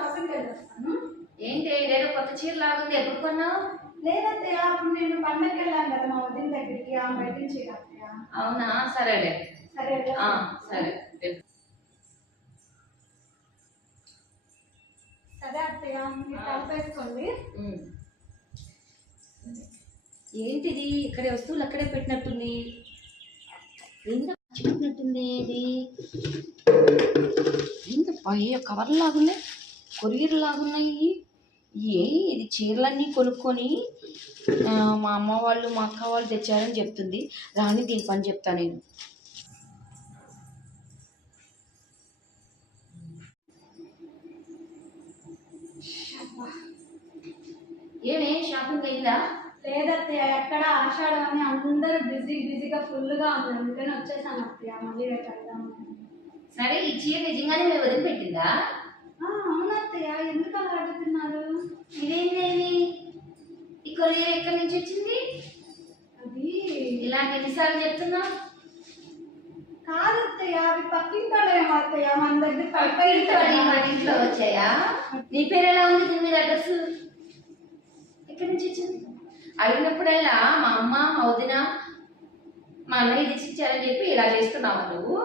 వెళ్ళొస్తాను ఏంటి ఏదో కొత్త చీర లాగుంది ఎప్పుడు కొన్నావు? లేదత్తయ్య అప్పుడు నేను పండగకి వెళ్ళాను కదా మా వదిన దగ్గరికి ఆ పెట్టించి అత్తయ్య అవునా? సరేలే. సరే. సరే సరే అత్తయ్య మీరు కలిపేసుకోండి. ఉమ్. ఏంటిది? ఇక్కడ వస్తువులు అక్కడే పెట్టినట్టుంది. ఎంత పెట్టినట్టుంది ఇది? ఎంత పై కవర్ లాగున్నాయి కొరియర్ లాగున్నాయి ఏ ఇది చీరలన్నీ కొనుక్కొని మా అమ్మ వాళ్ళు మా అక్క వాళ్ళు తెచ్చారని చెప్తుంది. రాని దీని పని చెప్తా నేను. ఏమే షాపింగ్ అయిందా? లేదత్తయ్య ఎక్కడ ఆషాఢం అని అందరూ బిజీ బిజీగా ఫుల్గా ఉంది అందుకని వచ్చేసాను అత్తయ్య. మళ్ళీ రేపు సరే ఈ చీర నిజంగానే మేము వదిలిపెట్టిందా ఆ, అవును అత్తయ్య ఎందుకు అలా అడుగుతున్నారు ఇదేంటేది కొరియర్ ఎక్కడి నుంచి వచ్చింది? అది ఇలాంటి ఎన్నిసార్లు చెప్తున్నా? కాదు అత్తయ్య అవి పక్కింటాడు ఏమో అత్తయ్య. మన దగ్గర పక్కింటోడి మన ఇంట్లో వచ్చాయా? నీ పేరు ఎలా ఉంది? దీని మీద అడ్రస్ ఎక్కడి నుంచి వచ్చింది? అడిగినప్పుడల్లా మా అమ్మ మా వదిన మా అన్నయ్య తీసిచ్చారని చెప్పి ఇలా చేస్తున్నావు నువ్వు.